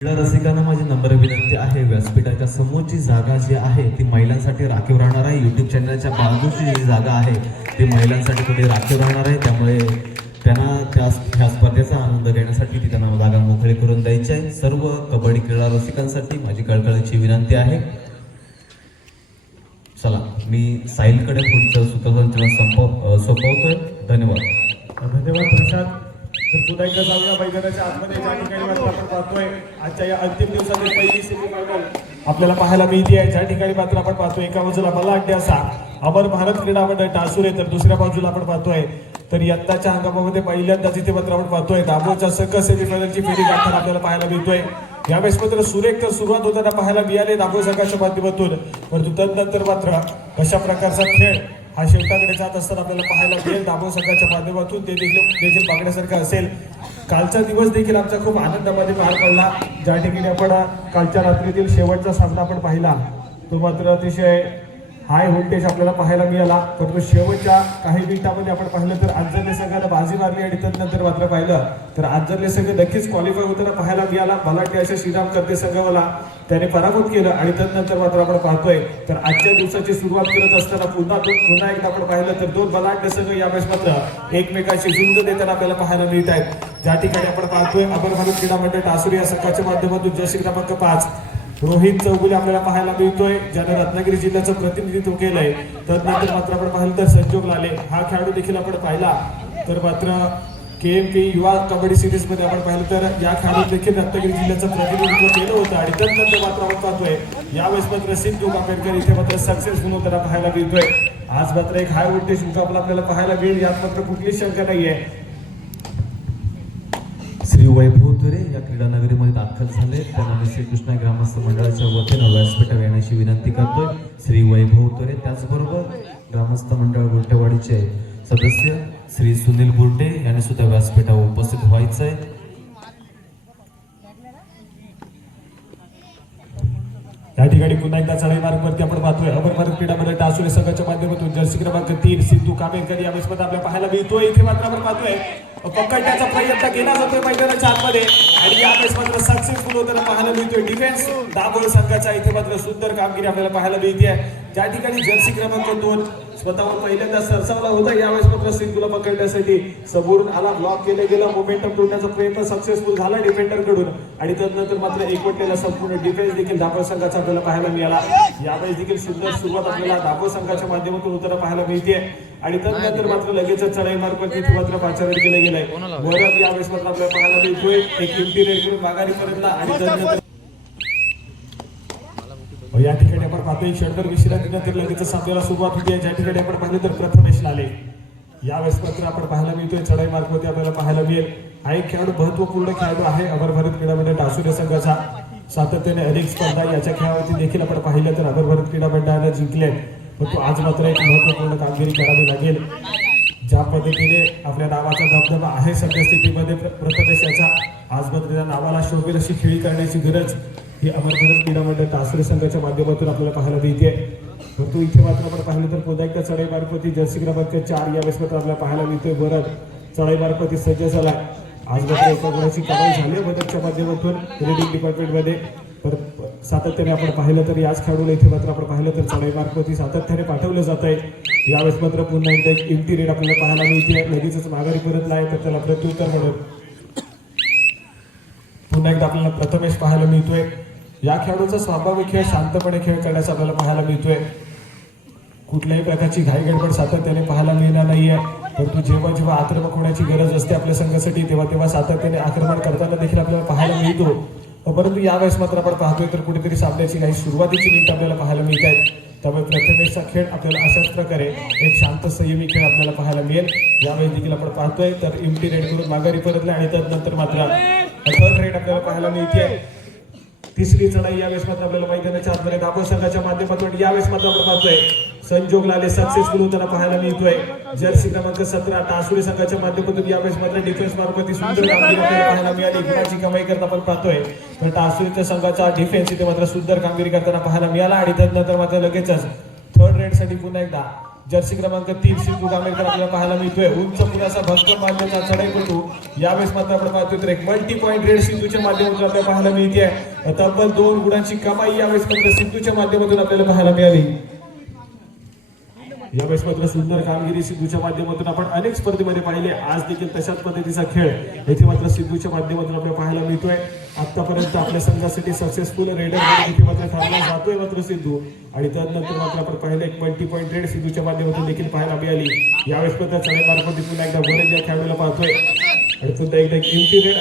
क्रीडा रसिकांना माझी नम्र विनंती आहे, व्यासपीठाच्या समोरची जागा जी आहे ती महिलांसाठी राखीव राहणार आहे. यूट्यूब चॅनलच्या बाजूची जी जागा आहे ती महिलांसाठी थोडी राखीव राहणार आहे, त्यामुळे त्यांना ह्या स्पर्धेचा आनंद घेण्यासाठी ती त्यांना जागा मोकळी करून द्यायची आहे. सर्व कबड्डी क्रीडा रसिकांसाठी माझी कळकळीची विनंती आहे. चला, मी साहिलकडे पुढचं सूत्रसंचालन सोपवतोय. धन्यवाद प्रशांत. तर पुन्हा एकदा जाऊया मैदानाच्या आतमध्ये, ज्या ठिकाणी मात्र आपण पाहतोय आजच्या या अंतिम दिवसातील पहिली सेमीफायनल आपल्याला पाहायला मिळते आहे. ज्या ठिकाणी मात्र आपण पाहतोय एका बाजूला बलाढ्य असा अमर भारत क्रीडा मंडळ टासुरे, तर दुसऱ्या बाजूला आपण पाहतोय तर यंदाच्या हंगामामध्ये पहिल्यांदाच इथे मात्र आपण पाहतोय दाभोळच्या सकस सेमीफायनलची फेरी गाठताना आपल्याला पाहायला मिळतोय. यावेळेस मात्र सुरेख तर सुरुवात होताना पाहायला मिळाले दाभोळ संघाच्या माध्यमातून, परंतु तदनंतर मात्र कशा प्रकारचा खेळ हा शेवटाकडे जात असताना आपल्याला पाहायला मिळेल दाभोळ संघाच्या माध्यमातून. ते देखील बघण्यासारखं असेल. कालचा दिवस देखील आमचा खूप आनंदामध्ये पार पडला. ज्या ठिकाणी आपण कालच्या रात्रीतील शेवटचा सामना आपण पाहिला तो मात्र अतिशय हाय व्होल्टेज आपल्याला पाहायला मिळाला. परंतु शेवटच्या काही मिनिटांमध्ये आपण पाहिलं तर आंजर्ले संघानं बाजी मारली आणि तदनंतर मात्र पाहिलं तर आंजर्ले संघ नक्कीच क्वालिफाय होताना पाहायला मिळाला. बलाढ्य अशा श्रीराम करते संघाला त्याने पराभूत केलं आणि तदनंतर मात्र आपण पाहतोय तर आजच्या दिवसाची सुरुवात करत असताना पुन्हा एकदा आपण पाहिलं तर दोन बलाढ्य संघ यावेळेस मात्र एकमेकांशी झुंज देताना आपल्याला पाहायला मिळत आहेत. ज्या ठिकाणी आपण पाहतोय अमर भारत क्रीडा मंडळ टासुरे या संघाच्या माध्यमातून जर्सी क्रमांक 5 रोहित चौगुले आपल्याला पाहायला मिळतोय, ज्याने रत्नागिरी जिल्ह्याचं प्रतिनिधित्व केलंय. तदनंतर मात्र आपण पाहिलं तर संजोग लाले हा खेळाडू देखील आपण पाहिला. तर मात्र KMP युवा कबड्डी सिरीज मध्ये आपण पाहिलं तर या खेळाडू देखील रत्नागिरी जिल्ह्याचं प्रतिनिधित्व केलं होतं आणि तदनंतर मात्र आपण पाहतोय यावेळेस मात्र सिद्धू कापेरकर इथे मात्र सक्सेसफुल होताना पाहायला मिळतोय. आज मात्र एक हाय व्होल्टेज मुकाबला आपल्याला पाहायला मिळेल, यात मात्र कुठलीच शंका नाहीये. श्री वैभव तुरे या क्रीडा नगरीमध्ये दाखल झाले, त्यांना मी श्रीकृष्ण ग्रामस्थ मंडळाच्या वतीनं व्यासपीठावर येण्याची विनंती करतोय. श्री वैभव तुरे, त्याचबरोबर ग्रामस्थ मंडळ गुर्टेवाडीचे सदस्य श्री सुनील बुर्टे यांनी सुद्धा व्यासपीठावर उपस्थित व्हायचं आहे. या ठिकाणी पुन्हा एकदा चढाई मार्गवरती आपण पाहतोय अमर भारत क्रीडा मंडळ टासुरे संघाच्या माध्यमातून जर्सी क्रमांक 3 सिद्धू कामेरकर यावेळेस मध्ये आपल्याला पाहायला मिळतोय. इथे मात्र आपण पाहतोय पकडण्याचा प्रयत्न केला जातोय मैदानाच्या आतमध्ये आणि यावेळेस मात्र सक्सेसफुल होताना पाहायला मिळतोय. डिफेन्स दाभोळ संघाचा इथे मात्र सुंदर कामगिरी आपल्याला पाहायला मिळते. ज्या ठिकाणी जर्सी क्रमांक 2 स्वतःवर पहिल्यांदा सरसावला होता, यावेळेस मात्र सिद्धूला पकडण्यासाठी समोरून आला, ब्लॉक केले गेला, मोमेंटम तोडण्याचा प्रयत्न सक्सेसफुल झाला डिफेंडर कडून आणि त्यानंतर मात्र एकवटलेला संपूर्ण डिफेन्स देखील दाभोळ संघाचा आपल्याला पाहायला मिळाला. यावेळेस देखील सुंदर सुरुवात आपल्याला दाभोळ संघाच्या माध्यमातून होताना पाहायला मिळते आणि त्यानंतर मात्र लगेच चढाई मार्फत इथे मात्र पाचारण केलं गेलंय. वरद यावेळेस मात्र आपल्याला पाहायला मिळतोय एक इंटिरियर करून माघारी परतला आणि त्यानंतर या ठिकाणी आपण पाहतोय क्षणभर विश्रांतीनंतर लगेच सामन्याला सुरुवात होती. ज्या ठिकाणी आपण पाहिलं तर प्रथमेश लाले यावेळेस मात्र आपण पाहायला मिळतोय चढाई मार्फत आपल्याला पाहायला मिळेल. हा एक खेळाडू महत्वपूर्ण खेळाडू आहे अमर भारत क्रीडा मंडळ टासुरे संघाचा. सातत्याने अनेक स्पर्धा याच्या खेळावरती देखील आपण पाहिलं तर अमर भारत क्रीडा मंडळाने जिंकले, परंतु आज मात्र एक महत्वपूर्ण कामगिरी करावी लागेल. ज्या पद्धतीने आपल्या नावाचा दबदबा आहे सद्यस्थितीमध्ये प्रथमेश याचा, आज मात्र त्या नावाला शोभेल अशी खेळी करण्याची गरज ही अमर भारत क्रीडा मंडळ टासुरे संघाच्या माध्यमातून आपल्याला पाहायला मिळते. परंतु इथे मात्र आपण पाहिलं तर पुन्हा एकदा चढाई मार्फती जर्सी क्रमांक 4 यावेळेस मात्र आपल्याला पाहायला मिळतोय. भरत चढाई मार्फती सज्ज झाला. आज मात्र एका गुणाची कमाई झाली भरतच्या माध्यमातून रीडिंग डिपार्टमेंटमध्ये. परत सातत्याने आपण पाहिलं तर याच खेळाडूला इथे मात्र आपण पाहिलं तर चढाई मार्फती सातत्याने पाठवलं जात आहे. यावेळेस मात्र पुन्हा एकदा एक इंटिरियर आपल्याला पाहायला मिळते. लगेचच माघारी परतला आहे तर त्याला प्रत्युत्तर म्हणून पुन्हा एकदा आपल्याला प्रथमेश पाहायला मिळतोय. या खेळाडूचा स्वाभाविक खेळ शांतपणे खेळ करण्याचा आपल्याला पाहायला मिळतोय. कुठल्याही प्रकारची घाई गडबड सातत्याने पाहायला मिळणार नाहीये, परंतु जेव्हा जेव्हा आक्रमक होण्याची गरज असते आपल्या संघासाठी तेव्हा तेव्हा सातत्याने आक्रमण करताना देखील आपल्याला पाहायला मिळतो. परंतु यावेळेस मात्र आपण पाहतोय तर कुठेतरी सामन्याची काही सुरुवातीची मिनिट आपल्याला पाहायला मिळत आहेत. त्यामुळे प्रथमेशचा खेळ आपल्याला अशाच प्रकारे एक शांत संयमी खेळ आपल्याला पाहायला मिळेल. यावेळी देखील आपण पाहतोय तर इम्प्टी रेड करून माघारी परतले आणि त्यानंतर मात्र थर्ड रेड आपल्याला पाहायला मिळते. तिसरी चढाई यावेळेस मात्र आपल्याला मैदानाच्या आतमध्ये दाभोळ संघाच्या माध्यमातून यावेळेस मात्र आपण पाहतोय संजोग लाले सक्सेसफुल होताना पाहायला मिळतोय. जर्सी क्रमांक 17 टासुरे संघाच्या माध्यमातून यावेळेस मात्र डिफेन्स मार्फत सुंदर कामगिरी आपल्याला पाहायला मिळाली. गुणाची कमाई करत आपण पाहतोय तर टासुरेच्या संघाचा डिफेन्स इथे मात्र सुंदर कामगिरी करताना पाहायला मिळाला आणि त्यानंतर मात्र लगेचच थर्ड रेड साठी पुन्हा एकदा जर्सी क्रमांक 3 सिद्धू गामेकर आपल्याला पाहायला मिळतोय. उंच पुराचा भक्कम बांधण्याचा चढाईपटू यावेळेस मात्र आपण पाहतोय तर एक मल्टी पॉईंट रेड सिद्धूच्या माध्यमातून आपल्याला पाहायला मिळते. तब्बल 2 गुणांची कमाई यावेळेस मात्र सिद्धूच्या माध्यमातून आपल्याला पाहायला मिळाली. यावेळेस मात्र सुंदर कामगिरी सिद्धूच्या माध्यमातून आपण अनेक स्पर्धेमध्ये पाहिले. आज देखील तशाच पद्धतीचा खेळ येथे मात्र सिद्धूच्या माध्यमातून आपल्याला पाहायला मिळतोय. आतापर्यंत आपल्या संघासाठी सक्सेसफुल रेडर इथे मात्र ठरला जातोय मात्र सिद्धू आणि त्यानंतर मात्र आपण पाहिलं एक मल्टी पॉईंट रेड सिद्धूच्या माध्यमातून देखील पाहायला मिळाली. यावेळेस मात्र चढाईमार्फत पुन्हा एकदा वरच या खेळाडूला पाहतोय आणि पुन्हा एकदा एक एम्प्टी रेड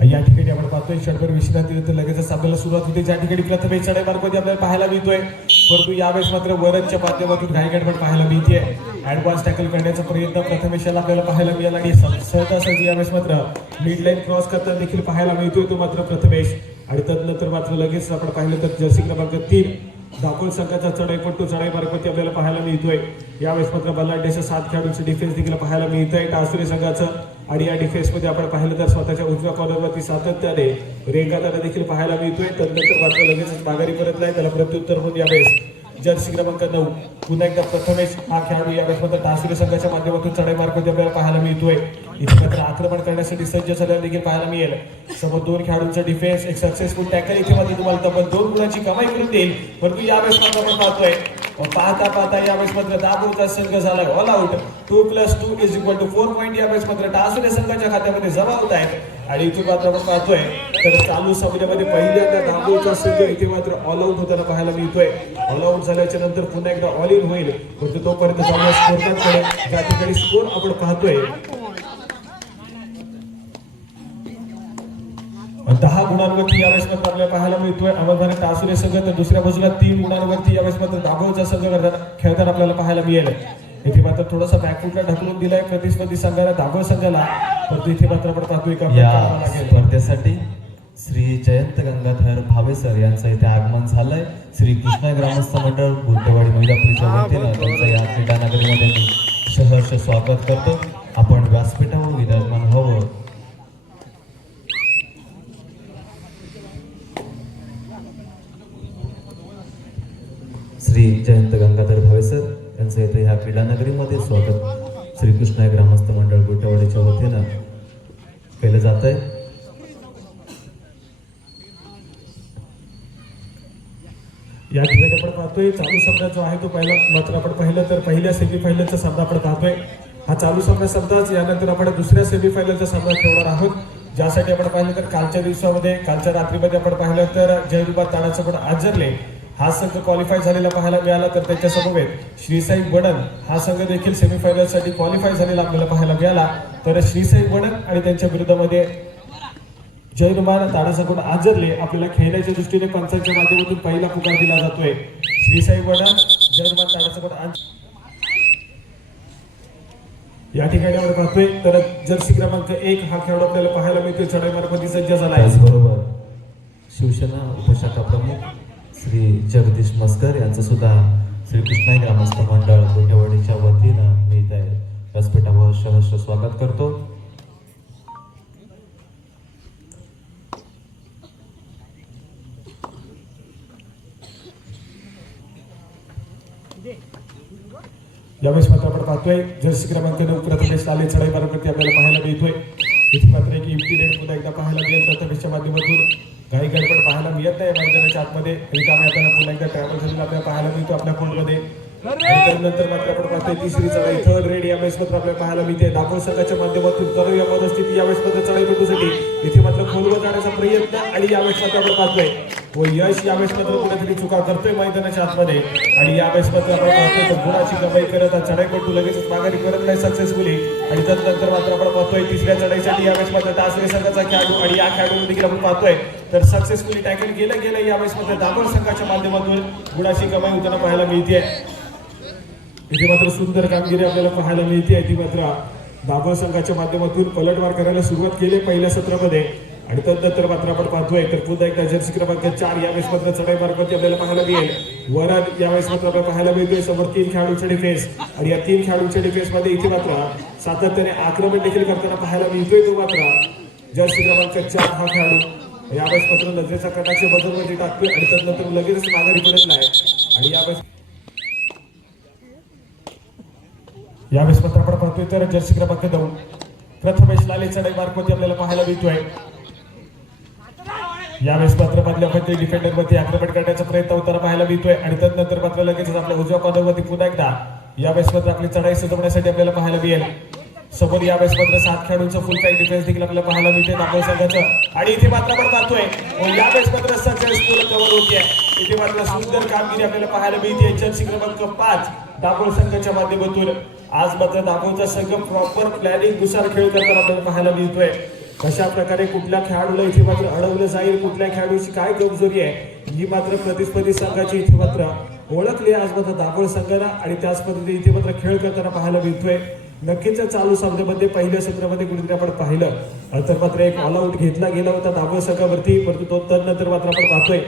आणि या ठिकाणी आपण पाहतोय षटभर विश्रांतीनंतर लगेचच आपल्याला सुरुवात होते. ज्या ठिकाणी प्रथमेश चढाईमार्फत आपल्याला पाहायला मिळतोय परंतु यावेळेस मात्र वरच्या माध्यमातून काही गडबड पाहायला मिळते. ऍडव्हान्स टॅकल करण्याचा प्रयत्न प्रथमेशाला आपल्याला पाहायला मिळाला आणि सहजासहजी यावेळेस मात्र मिड लाईन क्रॉस करताना देखील पाहायला मिळतोय तो मात्र प्रथमेश आणि त्यानंतर मात्र लगेच आपण पाहिलं तर जर्सी क्रमांक 3 दाखोल संघाचा चढाईपटू चढाईमार्फत आपल्याला पाहायला मिळतोय. यावेळेस मात्र बलाढ्याच्या 7 खेळाडूंचे डिफेन्स देखील पाहायला मिळतंय टासुरे संघाचं आणि या डिफेन्समध्ये आपण पाहिलं तर स्वतःच्या उजव्या कॉर्नरवरती सातत्याने रेंगाताना देखील पाहायला मिळतोय. त्यानंतर मात्र लगेचच माघारी परतलाय त्याला प्रत्युत्तर म्हणून यावेळेस जर्सी क्रमांक 9 पुन्हा एकदा प्रथमेश हा खेळाडू यावेळेस मात्र टासुरे संघाच्या माध्यमातून चढाईमार्फत आपल्याला पाहायला मिळतोय. इथे मात्र आक्रमण करण्यासाठी सज्ज झाल्याला देखील पाहायला मिळेल. समोर 2 खेळाडूंचा डिफेन्स एक सक्सेसफुल टॅकल इथे मात्र तुम्हाला तब्बल 2 गुणांची कमाई करून देईल. परंतु यावेळेस मात्र आपण पाहतोय पाहता पाहता यावेळेस मात्र दाभोळचा संघ झालाय ऑल आउट. 2+2 = 4 पॉईंट यावेळेस मात्र टासुरे संघाच्या खात्यामध्ये जमा होत आहेत आणि इथून मात्र आपण पाहतोय तर चालू सामन्यामध्ये पहिल्यांदा दाभोळचा संघ इथे मात्र ऑल आउट होताना पाहायला मिळतोय. ऑल आउट झाल्याच्या नंतर पुन्हा एकदा ऑल इन होईल परंतु तोपर्यंत जाऊया स्कोरकार्डकडे. त्या ठिकाणी स्कोर आपण पाहतोय 10 गुणांवरती यावेळेस मात्र आपल्याला पाहायला मिळतोय अमरभारत टासुरे संघ तर दुसऱ्या बाजूला 3 गुणांवरती यावेळेस मात्र दाभोळचा संघ खेळताना आपल्याला पाहायला मिळेल. इथे मात्र थोडासा बॅकफुटला ढकलून दिलाय प्रतिस्पर्धी संघाला दाभोळ संघाला परंतु इथे मात्र आपण पाहतोय का या स्पर्धेसाठी श्री जयंत गंगाधर भावे सर यांचं इथे आगमन झालंय. श्री कृष्णा ग्रामस्थ मंडळ गुंतेवाडी महिलापूरच्या वतीनं त्यांचं या क्रीडानगरीमध्ये मी सहर्ष स्वागत करतो. आपण व्यासपीठावर विराजमान व्हावं. श्री जयंत गंगाधर भावे सर यांचं इथे ह्या क्रीडानगरीमध्ये स्वागत श्रीकृष्ण ग्रामस्थ मंडळ गुंतेवाडीच्या वतीनं केलं जात आहे. या ठिकाणी आपण पाहतोय चालू सामना जो आहे तो पहिला मात्र आपण पाहिलं तर पहिल्या सेमीफायनलचा सामना आपण पाहतोय. हा चालू सामना संपताच यानंतर आपण दुसऱ्या सेमीफायनलचा सामना खेळणार आहोत. ज्यासाठी आपण पाहिलं तर कालच्या दिवसामध्ये कालच्या रात्रीमध्ये आपण पाहिलं तर जयरुबा ताणाचं पण आजरले हा संघ क्वालिफाय झालेला पाहायला मिळाला तर त्याच्या समवेत श्रीसाई वडन हा संघ देखील सेमीफायनलसाठी क्वालिफाय झालेला आपल्याला पाहायला मिळाला. तर श्रीसाई वडन आणि त्यांच्या विरोधामध्ये जयरुमान ताडासकडून आजरले आपल्याला खेळण्याच्या दृष्टीने पंचांच्या माध्यमातून पहिला पुकार दिला जातोय. श्रीसाई वडन जयरुमान ताडासकडून या ठिकाणी आपण पाहतोय तर जर्सी क्रमांक 1 हा खेळाडू आपल्याला पाहायला मिळतोय चढाईमार्फत सज्ज झाला. त्याचबरोबर शिवसेना उपशाखा प्रमुख श्री जगदीश मस्कर यांचं सुद्धा श्रीकृष्ण ग्रामस्थ मंडळ गुंतेवाडीच्या वतीनं मी इथे व्यासपीठावर सहर्ष स्वागत करतो. यावेळेस मात्र आपण पाहतोय जर्सी क्रमांक 9 प्रथमेश लाले चढाईमार्फत आपल्याला पाहायला मिळतोय. इथे मात्र एक एम्प्टी रेड पुन्हा एकदा पाहायला मिळेल. प्रथमेशच्या माध्यमातून काही गडबड पाहायला मिळत नाही. मैदानाच्या आतमध्ये रिकाम्या हाताने पुन्हा एकदा ट्रॅव्हल झालेला आपल्याला पाहायला मिळतो आपल्या कोर्टमध्ये. त्यानंतर मात्र आपण पाहतोय तिसरी चढाई थर्ड रेड यावेळेस मात्र आपल्याला पाहायला मिळते. दाभोळ संघाच्या माध्यमातून करूया मनस्थिती यावेळेस मात्र चढाईपटूसाठी इथे मात्र खोलवर जाण्याचा प्रयत्न आणि यावेळेस मात्र आपण पाहतोय व यश यावेळेस मात्र कुठेतरी चुका करतोय मैदानाच्या आतमध्ये आणि यावेळेस मात्र आपण पाहतोय तर गुणाची कमाई करत चढाईपटू लगेच माघारी करत नाही सक्सेसफुली आणि त्यानंतर मात्र आपण पाहतोय तिसऱ्या चढाईसाठी यावेळेस मात्र टासुरे संघाचा खेळाडू आणि या खेळाडू देखील आपण पाहतोय तर सक्सेसफुली टॅकल गेलं यावेळेस मात्र दाभोळ संघाच्या माध्यमातून गुणाची कमाई होताना पाहायला मिळते. इथे मात्र सुंदर कामगिरी आपल्याला पाहायला मिळते. ती मात्र दाभोळ संघाच्या माध्यमातून पलटवार करायला सुरुवात केली पहिल्या सत्रामध्ये आणि त्यानंतर मात्र आपण पाहतोय तर पुन्हा एकदा जर्सी क्रमांक 4 यावेळेस मात्र चढाईमार्फत आपल्याला पाहायला मिळेल. वरात यावेळेस मात्र आपल्याला पाहायला मिळतोय. समोर 3 खेळाडूंचे डिफेन्स आणि या 3 खेळाडूंच्या डिफेन्स मध्ये इथे मात्र सातत्याने आक्रमण देखील करताना पाहायला मिळतोय तो मात्र जर्सी क्रमांक 4 हा खेळाडू यावेळेस मात्र नजरेचा कटाक्ष बदलवरती टाकतोय आणि त्यानंतर लगेच माघारी परतलाय आणि यावेळेस मात्र आपण पाहतोय तर जर्सी क्रमांक 9 प्रथमेश लाले चढाई मार्कवरती आपल्याला पाहायला मिळतोय. यावेळेस मात्र मधल्या मध्ये डिफेंडर वरती आक्रमण करण्याचा प्रयत्न होताना पाहायला मिळतोय आणि त्यानंतर मात्र लगेच आपल्या उजव्या कॉर्नरवरती पुन्हा एकदा यावेळेस मात्र आपली चढाई सजवण्यासाठी आपल्याला पाहायला मिळेल. समोर यावेळेस मात्र 7 खेळाडूंचं फुल पॅक डिफेन्स देखील आपल्याला पाहायला मिळते दाखल संघाचं आणि इथे मात्र आपण पाहतोय यावेळेस मात्र सक्सेसफुल कव्हर होते. इथे मात्र सुंदर कामगिरी आपल्याला पाहायला मिळते जर्सी क्रमांक 5 दाभोळ संघाच्या माध्यमातून. आज मात्र दाभोळचा संघ प्रॉपर प्लॅनिंग नुसार खेळ करताना आपल्याला पाहायला मिळतोय. कशा प्रकारे कुठल्या खेळाडूला इथे मात्र अडवलं जाईल, कुठल्या खेळाडूची काय कमजोरी आहे ही मात्र प्रतिस्पर्धी संघाची इथे मात्र ओळखली आज मात्र दाभोळ संघाला आणि त्याच पद्धतीने इथे मात्र खेळ करताना पाहायला मिळतोय. नक्कीच चालू सामन्यामध्ये पहिल्या सत्रामध्ये कुठेतरी आपण पाहिलं तर मात्र एक ऑल आउट घेतला गेला होता दाभोळ संघावरती, परंतु तो त्यानंतर मात्र आपण पाहतोय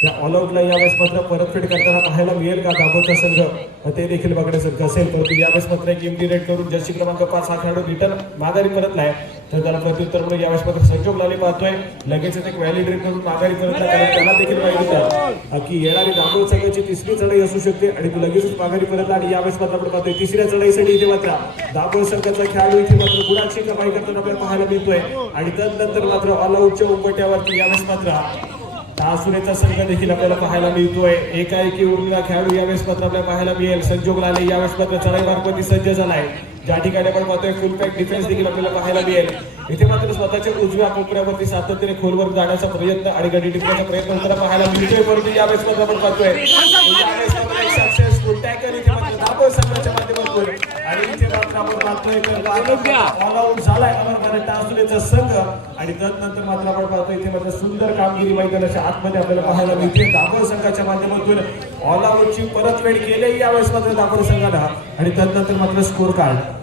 त्या ऑल आउटला यावेळेस मात्र परतफेड करताना पाहायला मिळेल का दाभोळचा संघ ते देखील बघण्यासारखं असेल. परंतु यावेळेस मात्र एक एमडी रेड करून जर्सी क्रमांक 5 हा खेळाडू रिटर्न माघारी परतलाय तर त्याला प्रत्युत्तर म्हणून यावेळेस मात्र संजोग लाले पाहतोय लगेच एक व्हॅलिड रेड करून माघारी परतला कारण त्याला देखील माहिती होतं की येणारी दाभोळ संघाची तिसरी चढाई असू शकते आणि तो लगेचच माघारी परतला आणि यावेळेस मात्र आपण पाहतोय तिसऱ्या चढाईसाठी इथे मात्र दाभोळ संघाचा खेळाडू इथे मात्र गुणाची कमाई करताना आपल्याला पाहायला मिळतोय आणि त्यानंतर मात्र ऑल आउटच्या उंबरठ्यावरती यावेळेस मात्र तासुरेचा संघ देखील आपल्याला पाहायला मिळतोय. एकाएकी उरलेला खेळाडू यावेळेस मात्र आपल्याला पाहायला मिळेल संजोग लाले यावेळेस मात्र चढाई मार्गवरती सज्ज झालाय ज्या ठिकाणी आपण पाहतोय फुल पॅक डिफेन्स देखील आपल्याला पाहायला मिळेल. इथे मात्र स्वतःच्या उजव्या कोपऱ्यावरती सातत्याने खोलवर जाण्याचा प्रयत्न आणि गडी टिकण्याचा प्रयत्न होताना पाहायला मिळतोय. परंतु यावेळेस मात्र आपण पाहतोय सक्सेसफुल टॅकल इथे मात्र दाभोळ संघाच्या माध्यमातून आणि इथे मात्र आपण पाहतोय ऑल आउट झालाय अमरभारत तासुरेचा संघ आणि त्यानंतर मात्र आपण पाहतोय इथे मात्र सुंदर कामगिरी मैदानाच्या आतमध्ये आपल्याला पाहायला मिळते दाभोळ संघाच्या माध्यमातून ऑल आउटची परतफेड केली यावेळेस मात्र दाभोळ संघाला आणि त्यानंतर मात्र स्कोर कार्ड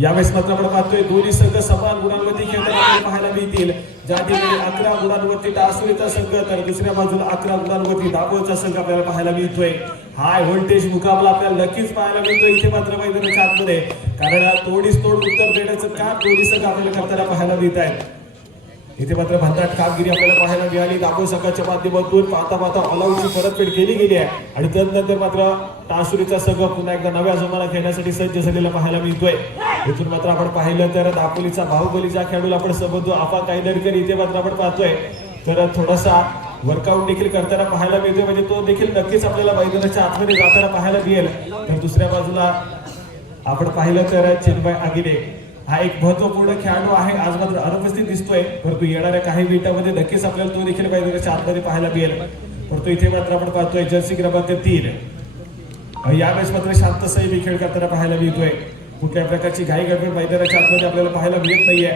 यावेळेस मात्र आपण पाहतोय दोन्ही संघ समान गुणांवरती खेळताना आपल्याला पाहायला मिळतील. ज्या ठिकाणी 11 गुणांवरती तासुरेचा संघ तर दुसऱ्या बाजूला 11 गुणांवरती दाभोळचा संघ आपल्याला पाहायला मिळतोय. हाय व्होल्टेज मुकाबला आपल्याला नक्कीच पाहायला मिळतोय इथे मात्र मैदानाच्या आतमध्ये कारण तोडीस तोड उत्तर देण्याचं काम दोन्ही संघ आपल्याला करताना पाहायला मिळत आहेत. इथे मात्र भन्नाट कामगिरी आपल्याला पाहायला मिळाली दाभोळ संघाच्या माध्यमातून पाहता पाहता ऑल आउटची परतफेड केली गेली आहे आणि त्यानंतर मात्र तासुरीचा संघ पुन्हा एकदा नव्या जोमाला खेळण्यासाठी सज्ज झालेला पाहायला मिळतोय. इथून मात्र आपण पाहिलं तर दापोलीचा बाहुबली ज्या खेळाडूला आपण समजतो आपा कायदरकर इथे मात्र आपण पाहतोय तर थोडासा वर्कआउट देखील करताना पाहायला मिळतोय म्हणजे तो देखील नक्कीच आपल्याला मैदानाच्या आतमध्ये जाताना पाहायला मिळेल. तर दुसऱ्या बाजूला आपण पाहिलं तर चिन्मय आगिरे हा एक महत्वपूर्ण खेळाडू आहे आज मात्र अनुपस्थित दिसतोय परंतु येणाऱ्या काही मिनिटांमध्ये नक्कीच आपल्याला तो देखील मैदानाच्या आतमध्ये पाहायला मिळेल. परंतु इथे मात्र आपण पाहतोय जर्सी क्रमांक 3 यावेळेस मात्र शांत संयमी खेळ करताना पाहायला मिळतोय. कुठल्या प्रकारची घाई गडबड मैदानाच्या आतमध्ये आपल्याला पाहायला मिळत नाहीये.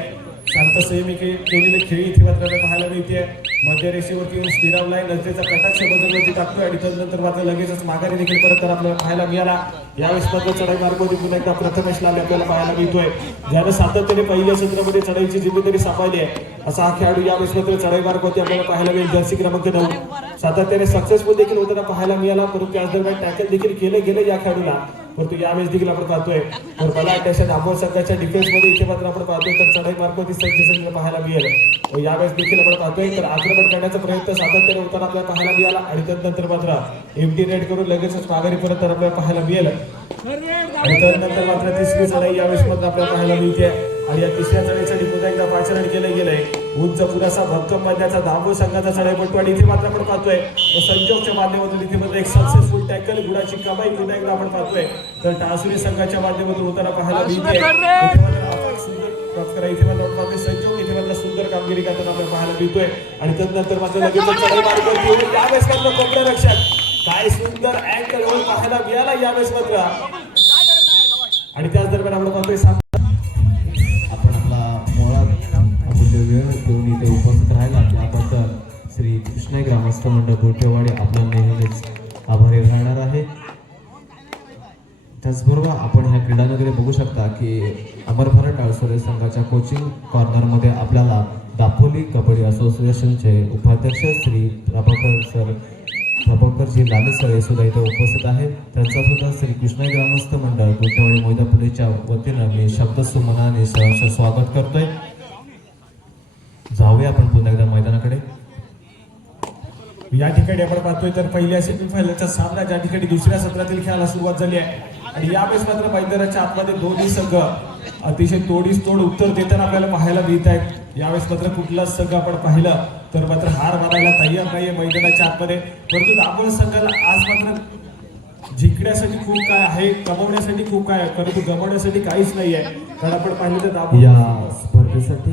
शांत संयमी केलेली खेळी इथे मात्र आपल्याला पाहायला मिळते. मध्य रेषेवरती येऊन स्थिरावलाय नजरेचा कटाक्ष बदलवरती टाकतोय आणि त्यानंतर मात्र लगेचच माघारी देखील परत आपल्याला पाहायला मिळाला. यावेळेस मात्र चढाई मार्गावरती पुन्हा एकदा प्रथमेश लाले आपल्याला पाहायला मिळतोय ज्याने सातत्याने पहिल्या सत्रामध्ये चढाईची जिम्मेदारी सांभाळली आहे असा हा खेळाडू यावेळेस मात्र चढाई मार्गावरती आपल्याला पाहायला मिळेल. जर्सी क्रमांक 9 सातत्याने सक्सेसफुल देखील होताना पाहायला मिळाला परंतु त्याच दरम्यान टॅकल देखील केले गेले या खेळाडूला परंतु यावेळेस देखील आपण पाहतोय तर मला वाटतं दाभोळ संघाच्या डिफेन्स मध्ये इथे मात्र आपण पाहतोय तर चढाई मार्गावरती सज्ज पाहायला मिळेल. यावेळेस देखील आपण पाहतोय तर आक्रमण करण्याचा प्रयत्न सातत्याने होताना आपल्याला पाहायला मिळाला आणि त्यानंतर मात्र एमटी रेड करून लगेचच माघारी परत आपल्याला पाहायला मिळेल आणि त्यानंतर मात्र तिसरी चढाई यावेळेस मात्र आपल्याला पाहायला मिळते आणि या तिसऱ्या चढाईसाठी पुन्हा एकदा पाचारण केलं गेलंय. उंच पुरासा भक्कम मध्याचा दाभोळ संघाचा चढाईपटू आणि इथे मात्र आपण पाहतोय संजोगच्या माध्यमातून इथे मात्र एक सक्सेसफुल टॅकल गुणाची कमाई पुन्हा एकदा आपण पाहतोय तर तासुरी संघाच्या माध्यमातून होताना पाहायला मिळते. इथे मात्र आपण पाहतोय संजोग इथे मात्र सुंदर कामगिरी करताना आपल्याला पाहायला मिळतोय आणि त्यानंतर मात्र लगेच चढाई मार्गावरती यावेळेस मात्र कोपरा रक्षक काय सुंदर अँकल होल पाहायला मिळाला यावेळेस मात्र आणि त्याच दरम्यान आपण पाहतोय आपण आपला मुळात अमूल्य वेळ देऊन इथे उपस्थित राहिला त्याबद्दल श्री कृष्णाई ग्रामस्थ मंडळ गोटेवाडी आपला नेहमीच आभारी राहणार आहे. त्याचबरोबर आपण ह्या क्रीडानगरी बघू शकता की अमरभारत टाळसोरे संघाच्या कोचिंग कॉर्नरमध्ये आपल्याला दापोली कबड्डी असोसिएशनचे उपाध्यक्ष श्री प्रभाकरजी लाले सर हे सुद्धा इथे उपस्थित आहेत. त्यांचा सुद्धा श्री कृष्णाई ग्रामस्थ मंडळ गोटेवाडी मोदापुरीच्या वतीनं मी शब्दसुमनाने सहर्ष स्वागत करतोय. जाऊया आपण पुन्हा एकदा मैदानाकडे. या ठिकाणी आपण पाहतोय तर पहिल्या सेमीफायनलचा सामना ज्या ठिकाणी दुसऱ्या सत्रातील खेळाला सुरुवात झाली आहे आणि यावेळेस मात्र मैदानाच्या आतमध्ये दोन्ही संघ अतिशय तोडीस तोड उत्तर देताना आपल्याला पाहायला मिळत आहेत. यावेळेस मात्र कुठलाच संघ आपण पाहिलं तर मात्र हार मानायला तयार नाहीये मैदानाच्या आतमध्ये. परंतु दाभोळ संघाला आज मात्र जिंकण्यासाठी खूप काय आहे, कमवण्यासाठी खूप काय आहे, परंतु गमावण्यासाठी काहीच नाही आहे. कारण आपण पाहिलं तर दाभोळ या स्पर्धेसाठी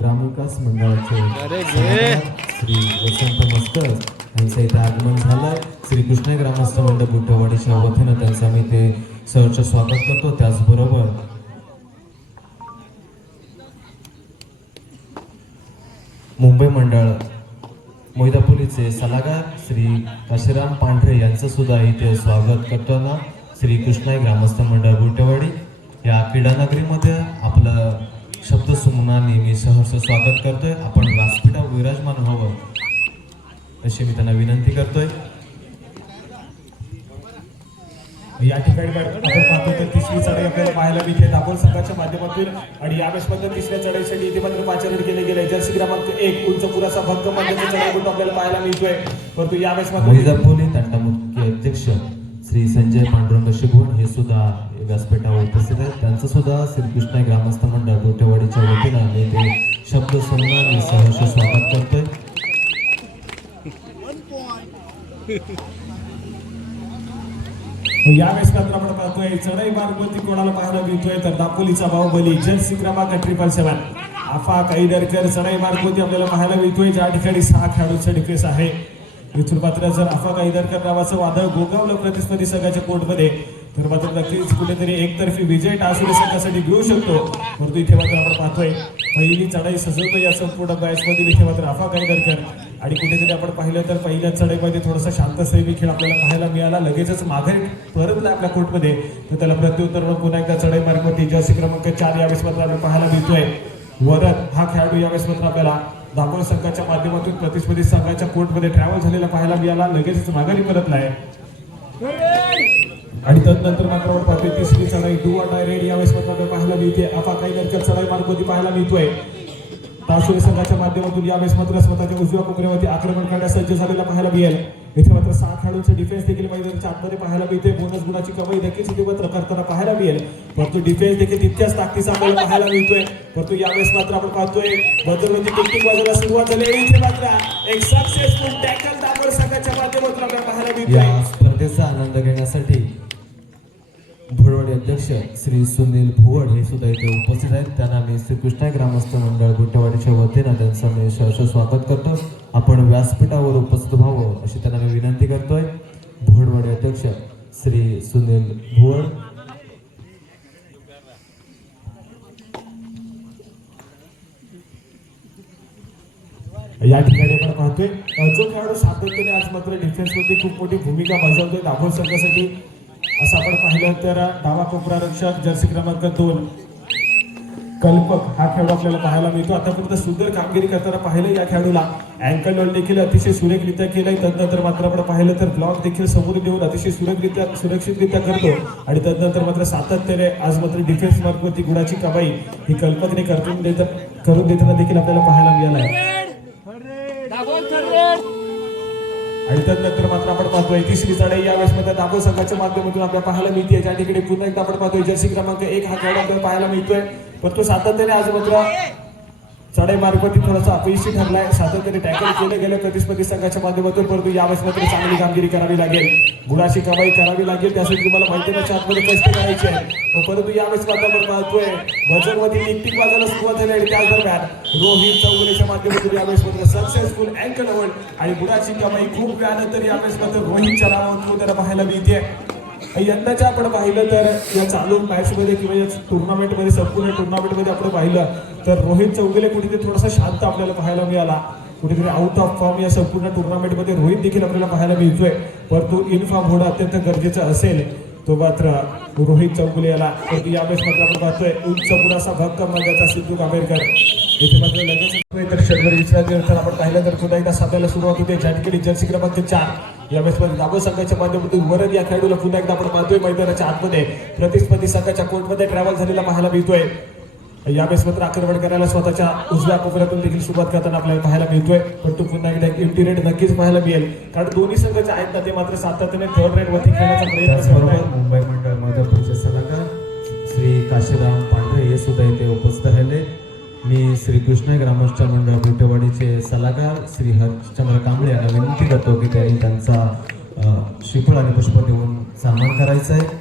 ग्रामविकास मंडळाचे श्री वसंत मस्कर यांचं इथे आगमन झालं. श्री कृष्ण ग्रामस्थ मंडळ बुटवाडीच्या वतीनं त्यांचं आम्ही ते सहर्ष स्वागत करतो. त्याचबरोबर मुंबई मंडळ मोहिदापुलीचे सल्लागार श्री काशीराम पांढरे यांचं सुद्धा इथे स्वागत करताना श्री कृष्णाई ग्रामस्थ मंडळ बुटवाडी या क्रीडा नगरीमध्ये आपलं शब्दसुमनांनी मी सहर्ष स्वागत करतोय. आपण व्यासपीठावर विराजमान व्हावं अशी मी त्यांना विनंती करतोय. या ठिकाणी आपण पाहतो तर तिसरी चढाई आपल्याला पाहायला मिळते दाभोळ संघाच्या माध्यमातून आणि यावेळेस मात्र तिसऱ्या चढाईसाठी इथे मात्र पाचारण केले गेले. जर्सी क्रमांक 1 उंच पुराचा भक्कम मंडळाचा चढाई गुट आपल्याला पाहायला मिळतोय. परंतु यावेळेस मात्र मोहिदापुली तंटा मुख्य अध्यक्ष श्री संजय पांडुरंग शिगवण हे सुद्धा व्यासपीठावर उपस्थित आहेत. त्यांचं सुद्धा श्रीकृष्ण ग्रामस्थ मंडळ गोटेवाडीच्या वतीनं मी ते शब्द सुमनांनी मी सहर्ष स्वागत करतोय. यावेळेस मात्र आपण पाहतोय चढाई मार्गवरती कोणाला पाहायला मिळतोय तर दापोलीचा बाहुबली जर्सी क्रमांक 777 आफा काईदरकर चढाई मार्गवरती आपल्याला पाहायला मिळतोय. ज्या ठिकाणी 6 खेळाडूंचा डिफेन्स आहे. इथून मात्र जर आफा काईदरकर नावाचं वादळ गोगावलं प्रतिस्पर्धी संघाच्या कोर्टमध्ये तर मात्र नक्कीच कुठेतरी एकतर्फी विजय टासुरे संघासाठी घेऊ शकतो. परंतु इथे मात्र आपण पाहतोय पहिली चढाई सजवतो या संपूर्ण मॅचमधील इथे मात्र आफा काईदरकर आणि कुठेतरी आपण पाहिलं तर पहिल्या चढाईमध्ये थोडासा शांतसैमी खेळ आपल्याला पाहायला मिळाला. लगेचच माघारी परतला आपल्या कोर्टमध्ये तर त्याला प्रत्युत्तर म्हणून पुन्हा एकदा चढाई मार्गवरती जर्सी क्रमांक 4 यावेळेस मात्र आपण पाहायला मिळतोय. वरद हा खेळाडू यावेळेस मात्र आपल्याला दाभोळ संघाच्या माध्यमातून प्रतिस्पर्धी संघाच्या कोर्टमध्ये ट्रॅव्हल झालेला पाहायला मिळाला. लगेचच माघारी परतलाय आणि तदनंतर मात्र आपण पाहतोय तिसरी चढाई डू ऑर डाय रेड यावेळेस मात्र आपल्याला पाहायला मिळते. आफा काईदरकर चढाई मार्गवरती पाहायला मिळतोय. टासुरे संघाच्या माध्यमातून यावेळेस मात्र स्वतःच्या उजव्या कोपऱ्यावरती आक्रमण करण्यास सज्ज झालेला पाहायला मिळेल. इथे मात्र 6 खेळाडूंचे डिफेन्स देखील मैदानाच्या आतमध्ये पाहायला मिळते. बोनस गुणाची कमाई देखील इथे मात्र करताना पाहायला मिळेल. परंतु डिफेन्स देखील तितक्याच ताकदीचा आपल्याला पाहायला मिळतोय. परंतु यावेळेस मात्र आपण पाहतोय बदलवरती टेक्निक वाजवायला सुरुवात झाली. इथे मात्र एक सक्सेसफुल टॅकल दाभोळ संघाच्या माध्यमातून आपल्याला पाहायला मिळतोय. या स्पर्धेचा आनंद घेण्यासाठी भुळवाडी अध्यक्ष श्री सुनील भुवड हे सुद्धा इथे उपस्थित आहेत. त्यांना मी श्रीकृष्ण ग्रामस्थ मंडळ गोटेवाडीच्या वतीनं त्यांचं मी सहर्ष स्वागत करतो. आपण व्यासपीठावर उपस्थित व्हावं अशी त्यांना मी विनंती करतोय. भुळवाडी अध्यक्ष श्री सुनील भुवड. या ठिकाणी आपण पाहतोय जो खेळाडू सातत्याने आज मात्र डिफेन्समध्ये खूप मोठी भूमिका बजावतोय दाभोळ संघासाठी असं आपण पाहिलं तर डावा कोपरा रक्षक जर्सी क्रमांक 2 कल्पक हा खेळाडू आपल्याला पाहायला मिळतो. आतापर्यंत सुंदर कामगिरी करताना पाहिलं या खेळाडूला. अँकल होल्ड देखील अतिशय सुरेखरित्या केलंय. तदनंतर मात्र आपण पाहिलं तर ब्लॉक देखील समोर देऊन अतिशय सुरक्षितरित्या करतो आणि तदनंतर मात्र सातत्याने आज मात्र डिफेन्स मार्गवरती गुणाची कमाई ही कल्पकने करून देताना देखील आपल्याला पाहायला मिळाला आहे. आणि त्यानंतर मात्र आपण पाहतोय तिसरी चढाई यावेळेस मध्ये दाभोळ संघाच्या माध्यमातून आपल्याला पाहायला मिळते. ज्या ठिकाणी पुन्हा एकदा आपण पाहतोय जर्सी क्रमांक 1 हा खेळाडू आपल्याला पाहायला मिळतोय. परंतु सातत्याने आज मात्र चढाई मार्गवरती थोडासा अपयशी ठरलाय. सातत्याने टॅकल केले गेले प्रतिस्पर्धी संघाच्या माध्यमातून. परंतु यावेळेस मात्र चांगली कामगिरी करावी लागेल, गुणाची कमाई करावी लागेल. त्यासाठी तुम्हाला मैदानाच्या आतमध्ये कष्ट करायचे आहे. परंतु यावेळेस मात्र आपण पाहतोय वजनवरती टिकटिक वाजायला सुरुवात झाली आणि त्याच दरम्यान रोहित चौगुलेच्या माध्यमातून यावेळेस मात्र सक्सेसफुल अँकल होल्ड आणि गुणाची कमाई खूप वेळानंतर यावेळेस मात्र रोहितच्या नावावर त्याला पाहायला मिळते. यंदाच्या आपण पाहिलं तर या चालू मॅचमध्ये किंवा या टुर्नामेंटमध्ये संपूर्ण टुर्नामेंटमध्ये आपण पाहिलं तर रोहित चौगुले कुठेतरी थोडासा शांत आपल्याला पाहायला मिळाला. कुठेतरी आउट ऑफ फॉर्म या संपूर्ण टुर्नामेंटमध्ये रोहित देखील आपल्याला पाहायला मिळतोय. परंतु इन फॉर्म होणं अत्यंत गरजेचं असेल तो मात्र रोहित चौगुले याला. परंतु यावेळेस मात्र आपण पाहतोय उंच पुरासा भक्कम मंडळाचा सिद्धू कांबेरकर इथे मात्र लगेच तर षटभर विश्रांती नंतर आपण पाहिलं तर पुन्हा एकदा साधायला सुरुवात होते. ज्या ठिकाणी जर्सी क्रमांक 4 यावेळेस दाभोळ संघाच्या माध्यमातून वरद या खेळाडूला पुन्हा एकदा आपण पाहतोय मैदानाच्या आतमध्ये प्रतिस्पर्धी संघाच्या कोर्टमध्ये ट्रॅव्हल झालेला पाहायला मिळतोय. या बेसपत्र आक्रमण करायला स्वतःच्या उजव्या कोपऱ्यातून देखील सुरुवात करताना आपल्याला पाहायला मिळतोय. पण तो पुन्हा एकदा एम्प्टी रेट नक्कीच पाहायला मिळेल, कारण दोन्ही संघ जे आहेत ना ते मात्र सातत्याने थर्ड रेट वरती खेळण्याचा प्रयत्न करत त्याचबरोबर आहेत. मुंबई मंडळ मध्यपूरचे सलाहकार श्री काशीराम पांढरे हे सुद्धा इथे उपस्थित राहिले. मी श्री कृष्ण ग्रामस्थ मंडळ विटेवाडीचे सल्लागार श्री हरिश्चंद्र कांबळे यांना विनंती करतो की त्यांनी त्यांचा श्रीफळ आणि पुष्प देऊन सन्मान करायचा आहे.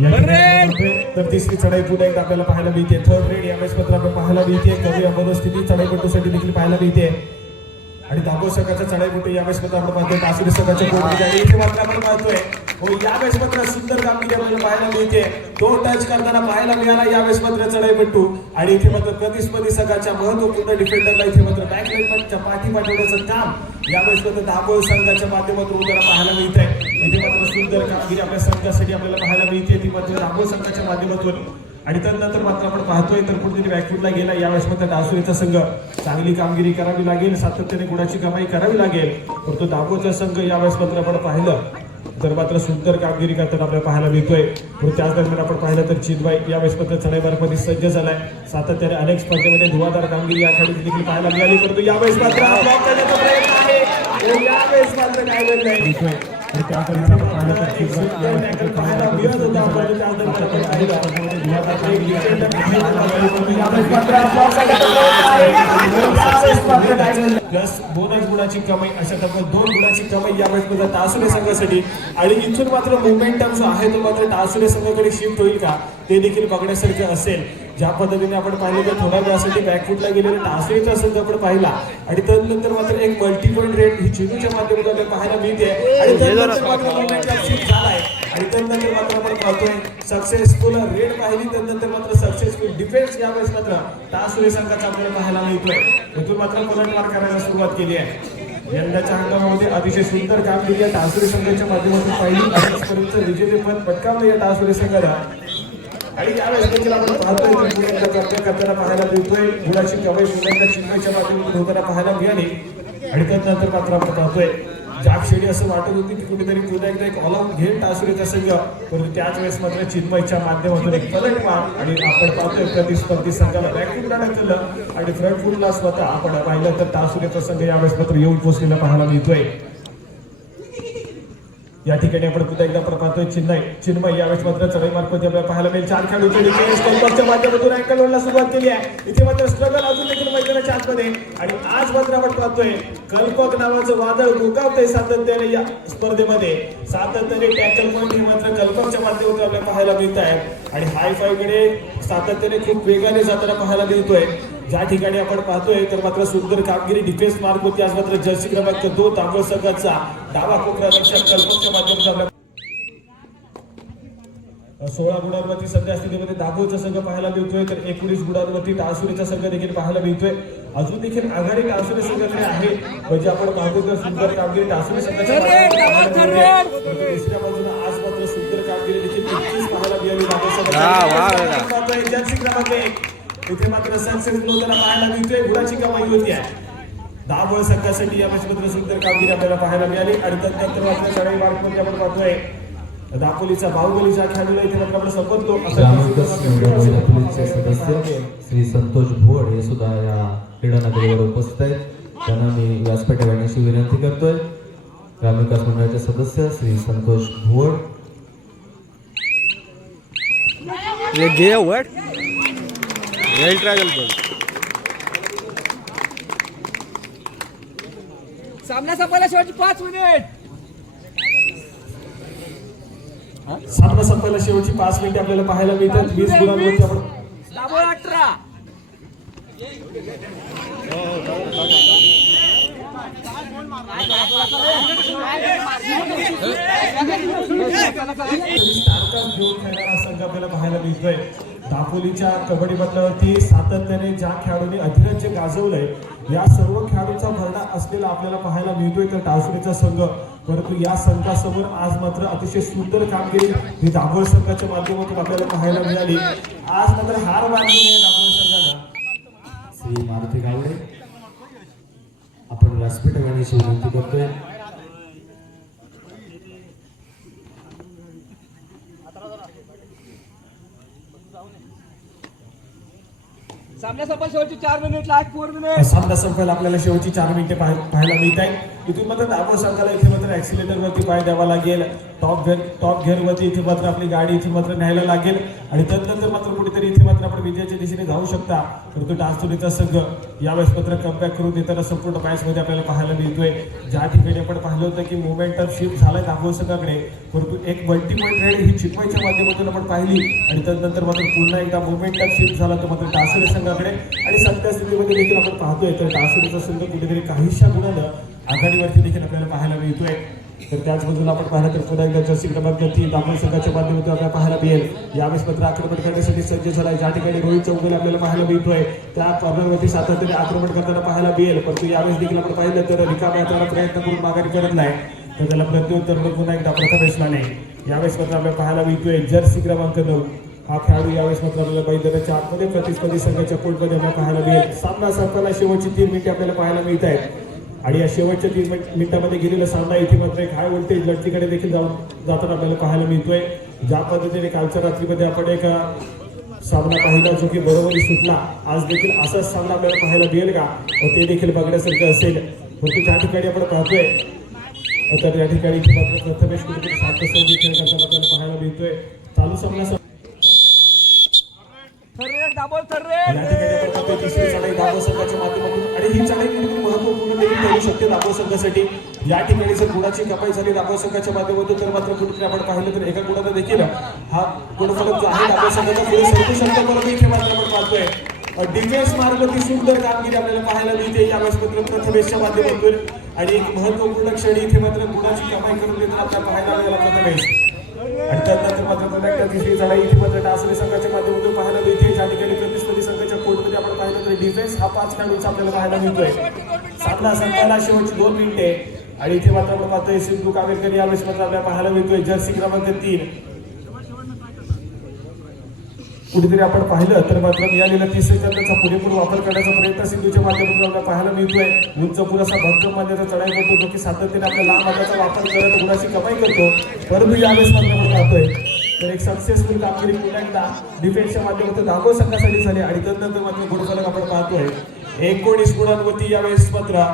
या ठिकाणी तर तिसरी चढाई पुन्हा एकदा आपल्याला पाहायला मिळते. थर्ड रेड या मॅचपत्र आपण पाहायला मिळते. कमी मनस्थिती चढाईपटूसाठी देखील पाहायला मिळते. आणि दाबो संघाच्या चढाईपटू या मॅचपत्र आपण पाहतोय. तासुरी संघाच्या कोर्टमध्ये आणि इथे मात्र आपण पाहतोय हो या मॅचपत्र सुंदर कामगिरी आपल्याला पाहायला मिळते. तो टच करताना पाहायला मिळाला या मॅचपत्र चढाईपटू. आणि इथे मात्र प्रतिस्पर्धी संघाच्या महत्वपूर्ण डिफेंडरला इथे मात्र बॅकलाईनच्या पाठी पाठवण्याचं काम या मॅचपत्र दाबो संघाच्या माध्यमातून आपल्याला पाहायला मिळत आहे. इथे मात्र सुंदर कामगिरी आपल्या संघासाठी आपल्याला पाहायला मिळते. ती मात्र दाबो संघाच्या माध्यमातून. आणि त्यानंतर मात्र आपण पाहतोय तर कुठेतरी बॅकफुटला गेला यावेळेस मात्र डासुरीचा संघ चांगली कामगिरी करावी लागेल, सातत्याने गुणाची कमाई करावी लागेल. परंतु दाबोचा संघ यावेळेस मात्र आपण पाहिलं तर मात्र सुंदर कामगिरी करताना आपल्याला पाहायला मिळतोय. पण त्याच दरम्यान आपण पाहिलं तर चिन्मय यावेळेस मात्र चढाईमार्गमध्ये सज्ज झालाय. सातत्याने अनेक स्पर्धेमध्ये धुवाधार कामगिरी या खेळाडू देखील पाहायला मिळाली. परंतु यावेळेस मात्र ब्लॉक करण्याचा प्रयत्न आहे. यावेळेस मात्र काय वेळ नाही पाहायला मिळत होता. परंतु त्याच प्लस बोनस गुणाची कमाई अशा तब्बल 2 गुणाची कमाई यावेळेस तासुरे संघासाठी. आणि इथून मात्र मोमेंटम जो आहे तो मात्र तासुरे संघाकडे शिफ्ट होईल का ते देखील बघण्यासारखं असेल. ज्या पद्धतीने आपण पाहिलं तर थोड्या वेळासाठी बॅकफुटला गेलेले तासुरेचा संघ आपण पाहिला. आणि त्यानंतर मात्र एक मल्टी पॉईंट रेट ही चिनूच्या माध्यमातून आपल्याला पाहायला मिळते. आणि त्यानंतर मात्र मोमेंटम शिफ्ट झालाय. आणि त्यानंतर मात्र आपण पाहतोय सक्सेसफुल रेड पाहिली, त्यानंतर मात्र सक्सेसफुल डिफेन्स यावेळेस मात्र तासुरे संघाचा आपल्याला पाहायला मिळतोय. इथून मात्र पलटवार करायला सुरुवात केली आहे. यंदाच्या हंगामामध्ये अतिशय सुंदर कामगिरी या तासुरे संघाच्या माध्यमातून पाहिली. विजेतेपद पटकावलं या तासुरे संघाला. आणि यावेळेस देखील आपण पाहतोय करताना पाहायला मिळतोय. गुणाची कमाई पुन्हा चिन्मयच्या माध्यमातून होताना पाहायला मिळाली. आणि त्यानंतर मात्र आपण पाहतोय जागशेडी असं वाटत होती की कुठेतरी पुन्हा एकदा एक ऑल आउट घेईल तासुरेचा संघ. परंतु त्याच वेळेस मात्र चिन्मयच्या माध्यमातून एक पलटवार आणि आपण पाहतोय प्रतिस्पर्धी संघाला बॅकफुटला ढकललं आणि फ्रंट फुटला स्वतः आपण पाहिलं तर तासुरेचा संघ यावेळेस मात्र येऊन पोहोचलेला पाहायला मिळतोय. या ठिकाणी आपण पुन्हा एकदा पाहतोय चिन्मय यावेळेस मात्र चढाई मार्फत आपल्याला पाहायला मिळेल. 4 खेळाडूंच्या डिफेन्स कल्पकच्या माध्यमातून अँकल वरला सुरुवात केली आहे. इथे मात्र स्ट्रगल अजून देखील मैदानाच्या आतमध्ये. आणि आज मात्र आपण पाहतोय कल्पक नावाचं वादळ गोकावतंय सातत्याने या स्पर्धेमध्ये. सातत्याने टॅकल पॉईंट हे मात्र कल्पकच्या माध्यमातून आपल्याला पाहायला मिळत आहे. आणि हाय फाय कडे सातत्याने खूप वेगाने जाताना पाहायला मिळतोय. ज्या ठिकाणी आपण पाहतोय तर मात्र सुंदर कामगिरी डिफेन्स मार्क होती आज मात्र जर्सी क्रमांक 2 दाबो संघाचा डावा कोपरा रक्षक कल्पकच्या माध्यमातून 16 गुणांवरती सध्या स्थितीमध्ये दाबोचा संघ पाहायला मिळतोय. तर 19 गुणांवरती टासुरेचा संघ देखील पाहायला मिळतोय. अजून देखील आघाडी टासुरे संघाकडे आहे. म्हणजे आपण पाहतो तर सुंदर कामगिरी टासुरे संघाच्या दुसऱ्या बाजूला आज मात्र सुंदर कामगिरी देखील पाहायला मिळाली दाबो संघाच्या जर्सी क्रमांक 1. इथे मात्र सक्सेसफुल होताना पाहायला मिळतोय. गुणाची कमाई होती आहे दाबो संघासाठी. या मॅचमध्ये सुंदर कामगिरी आपल्याला पाहायला मिळाली. आणि त्यानंतर मात्र चढाई मार्गमध्ये आपण पाहतोय दापोलीचा बाहुबलीचा खेळाडूला इथे मात्र आपण संपतो. दापोलीचे सदस्य श्री संतोष भोड हे सुद्धा या क्रीडा नगरीवर उपस्थित आहेत. त्यांना मी व्यासपीठावर येण्याची विनंती करतोय. ग्रामविकास मंडळाचे सदस्य श्री संतोष भोड. सामना संपायला शेवटची 5 मिनिट. सामना संपायला शेवटची 5 मिनिटे आपल्याला पाहायला मिळतात. 20 गुणांवरती आपण दाबो 18. संघ आपल्याला पाहायला मिळतोय. दापोलीच्या कबड्डी पटलावरती सातत्याने ज्या खेळाडूंनी अधिराज्य गाजवलंय या सर्व खेळाडूंचा भरणा असलेला आपल्याला पाहायला मिळतोय तर टासुरीचा संघ, परंतु या संघासमोर आज मात्र अतिशय सुंदर कामगिरी ही दाभोळ संघाच्या माध्यमातून आपल्याला पाहायला मिळाली. आज मात्र हार मानली आहे दाभोळ संघानं. श्री मारुती गावडे आपण व्यासपीठावर येण्याची विनंती करतोय. सामना संपला शेवटची 4 मिनिट, लास्ट 4 मिनिट. सामना संपायला आपल्याला शेवटची 4 मिनिटे पाहायला मिळत आहे. इथून मात्र दाभोळ संघाला इथे मात्र ऍक्सिलेटर वरती पाय द्यावा लागेल. टॉप गिअर वरती इथे मात्र आपली गाडी इथे मात्र न्यायला लागेल आणि त्यानंतर मात्र कुठेतरी इथे मात्र आपण विजयाच्या दिशेने जाऊ शकता. परंतु टासुरीचा संघ यावेळेस मात्र कमबॅक करून देताना संपूर्ण मॅच मध्ये आपल्याला पाहायला मिळतोय. ज्या ठिकाणी आपण पाहिलं होतं की मोमेंटम शिफ्ट झालाय दाभोळ संघाकडे, परंतु एक मल्टी पॉईंट रेड ही चिकवायच्या माध्यमातून आपण पाहिली आणि त्यानंतर मात्र पुन्हा एकदा मोमेंटम शिफ्ट झाला तो मात्र टासुरी संघाकडे आणि सध्या स्थितीमध्ये देखील आपण पाहतोय तर टासुरीचा संघ कुठेतरी काहीशा गुणानं आघाडीवरती देखील आपल्याला पाहायला मिळतोय. तर त्याच बाजूला आपण पाहिलं तर पुन्हा एकदा जर्सी क्रमांक 3 दाभोळ संघाच्या माध्यमातून आपल्याला पाहायला मिळेल. यावेळेस मात्र आक्रमण करण्यासाठी सज्ज झालाय. ज्या ठिकाणी रोहित चौगुले आपल्याला पाहायला मिळतोय त्या कॉर्नरवरती सातत्याने आक्रमण करताना पाहायला मिळेल, परंतु यावेळेस देखील आपण पाहिलं तर रिकाम्या हाताला प्रयत्न करून माघारी करत नाही तर त्याला प्रत्युत्तर पुन्हा एकदा प्रथमेशला नाही. यावेळेस मात्र आपल्याला पाहायला मिळतोय जर्सी क्रमांक 9 हा खेळाडू यावेळेस मात्र आपल्याला मैदानाच्या आतमध्ये प्रतिस्पर्धी संघाच्या कोर्टमध्ये आपल्याला पाहायला मिळेल. सामना संपताना शेवटची 3 मिनिटे आपल्याला पाहायला मिळत आहेत आणि या शेवटच्या 3 मिनिटांमध्ये गेलेला सामना इथे मात्र एक हाय व्होल्टेज लढतीकडे देखील जाताना आपल्याला पाहायला मिळतोय. ज्या पद्धतीने कालच्या रात्रीमध्ये आपण एक सामना पाहिला जो की बरोबरी सुटला, आज देखील असाच सामना आपल्याला पाहायला मिळेल का ते देखील बघण्यासारखं असेल. परंतु त्या ठिकाणी आपण पाहतोय तर या ठिकाणी इथे मात्र प्रथमेश कुठेतरी शांत खेळ करताना आपल्याला पाहायला मिळतोय. चालू सामना दाभोळ या ठिकाणी आपण पाहतोय तिसरी चढाई दाभोळ संघाच्या माध्यमातून आणि ही चढाई कुठेतरी महत्वपूर्ण देखील ठरू शकते दाभोळ संघासाठी. या ठिकाणी जर गुणाची कपाई झाली दाभोळ संघाच्या माध्यमातून तर मात्र कुठेतरी आपण पाहिलं तर एका गुणानं देखील हा गुणफलक जो आहे दाभोळ संघाचा पुढे सरकू शकतो. परंतु इथे मात्र आपण पाहतोय डिफेन्स मार्गवरती सुंदर कामगिरी आपल्याला पाहायला मिळते यावेळेस मात्र प्रथमेशच्या माध्यमातून आणि एक महत्वपूर्ण क्षणी इथे मात्र गुणाची कमाई करून देताना आपल्याला पाहायला मिळाला प्रथमेश आणि त्यानंतर मात्र पुन्हा एकदा तिसरी चढाई इथे मात्र टासुरी संघाच्या माध्यमातून पाहायला मिळते. ज्या ठिकाणी प्रतिस्पर्धी संघाच्या कोर्टमध्ये आपण पाहिलं तर डिफेन्स हा 5 खेळाडूंचा आपल्याला पाहायला मिळतोय. सामना संपायला शेवटची 2 मिनिटे आणि इथे मात्र आपण पाहतोय सिंधू कावेरकर यावेळेस मात्र आपल्याला पाहायला मिळतोय जर्सी क्रमांक 3. कुठेतरी आपण पाहिलं तर मात्र मिळालेल्या 30 सेकंदाचा पुरेपूर वापर करण्याचा प्रयत्न सिंधूच्या माध्यमातून आपल्याला पाहायला मिळतोय. उंच पुरेसा भक्कम मान्यता चढाई करतो जो की सातत्याने आपल्या लांब हाताचा वापर करत गुणाची कमाई करतो. परंतु यावेळेस मात्र आपण पाहतोय तर एक सक्सेसफुल कामगिरी पुन्हा एकदा डिफेन्सच्या माध्यमातून दाभोळ संघासाठी झाली आणि त्यानंतर मात्र गुणफलक आपण पाहतोय 19 गुणांवरती यावेळेस मात्र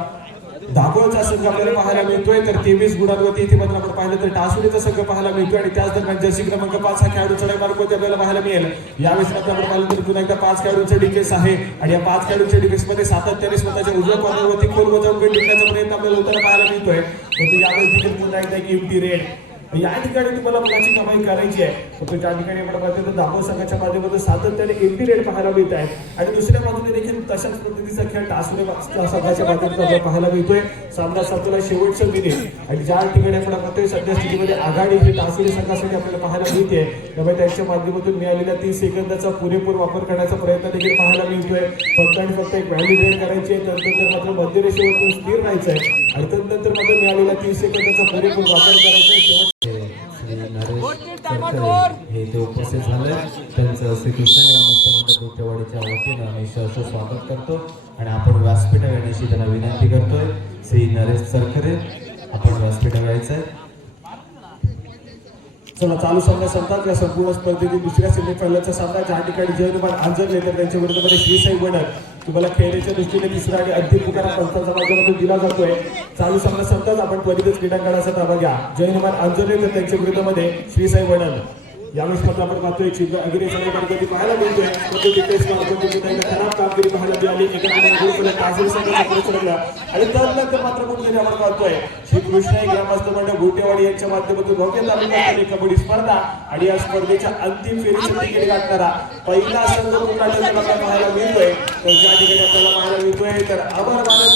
दाभोळचा संघ आपल्याला पाहायला मिळतोय तर 23 गुणांवरती इथे मात्र आपण पाहिलं तर टासुरीचा संघ पाहायला मिळतोय आणि त्याच दरम्यान जर्सी क्रमांक 5 हा खेळाडू चढाई मार्गावरती आपल्याला पाहायला मिळेल. यावेळेस मात्र आपण पाहिलं तर पुन्हा एकदा 5 खेळाडूंचा डिफेन्स आहे आणि या 5 खेळाडूंच्या डिफेन्समध्ये सातत्याने स्वतःच्या उजव्या कॉर्नरवरती खोल वजावून टिकण्याचा प्रयत्न आपल्याला होताना पाहायला मिळतोय. परंतु यावेळेस देखील पुन्हा एकदा एक एम्प्टी रेड या ठिकाणी तुम्हाला गुणाची कमाई करायची आहे. तर त्या ठिकाणी आपण पाहतो तर दाभोळ संघाच्या माध्यमातून सातत्याने एम्प्टी रेड पाहायला मिळत आहे आणि दुसऱ्या बाजूने देखील तशाच पद्धतीचा खेळ टासुरी संघाच्या माध्यमातून आपल्याला पाहायला मिळतोय. सामना संपला शेवटच्या मिनिट आणि ज्या ठिकाणी आपण पाहतोय सध्या स्थितीमध्ये आघाडी ही टासुरी संघासाठी आपल्याला पाहायला मिळते. त्यामुळे त्यांच्या माध्यमातून मिळालेल्या 30 सेकंदाचा पुरेपूर वापर करण्याचा प्रयत्न देखील पाहायला मिळतोय. फक्त आणि फक्त एक व्हॅल्यू करायची आहे त्यानंतर मात्र मध्यरेषेवरून स्थिर राहायचं आहे आणि त्यानंतर मात्र मिळालेल्या 30 सेकंदाचा पुरेपूर वापर करायचा आहे. श्री नरेश तडकरे हे इथे उपस्थित झाले त्यांचं श्री कृष्ण ग्रामस्थ मंडळ बुटेवाडीच्या वतीनं आम्ही सहर्ष स्वागत करतो आणि आपण व्यासपीठावर येण्याची त्यांना विनंती करतोय. श्री नरेश तडकरे आपण व्यासपीठावर यायचं आहे. चला चालू सामना संपतात. या संपूर्ण स्पर्धेतील दुसऱ्या सेमीफायनलचा सामना ज्या ठिकाणी जयनुमान आंजरले तर त्यांच्या विरोधामध्ये श्रीसाई वडर तुम्हाला खेळण्याच्या दृष्टीने तिसरा आणि अंतिम पुकारा पंचांच्या माध्यमातून दिला जातोय. चालू सामना संपतात आपण त्वरितच क्रीडांगणाचा ताबा घ्या. जयनुमान आंजरले तर त्यांच्या विरोधामध्ये श्रीसाई वडर यावेळेस मात्र आपण पाहतोय अग्रे सगळ्यांमध्ये पाहायला मिळतोय खराब कामगिरी पाहायला मिळाली. टासुरी संघाचा पुढे चढला आणि त्यानंतर मात्र कुठेतरी आपण पाहतोय श्री कृष्ण ग्रामस्थ मंडळ बुटेवाडी यांच्या माध्यमातून भव्य तालुक्यातील कबड्डी स्पर्धा आणि या स्पर्धेच्या अंतिम फेरीची तिकीट गाठणारा पहिला संघ पुन्हा पाहायला मिळतोय. तर ज्या ठिकाणी आपल्याला पाहायला मिळतोय तर अमर भारत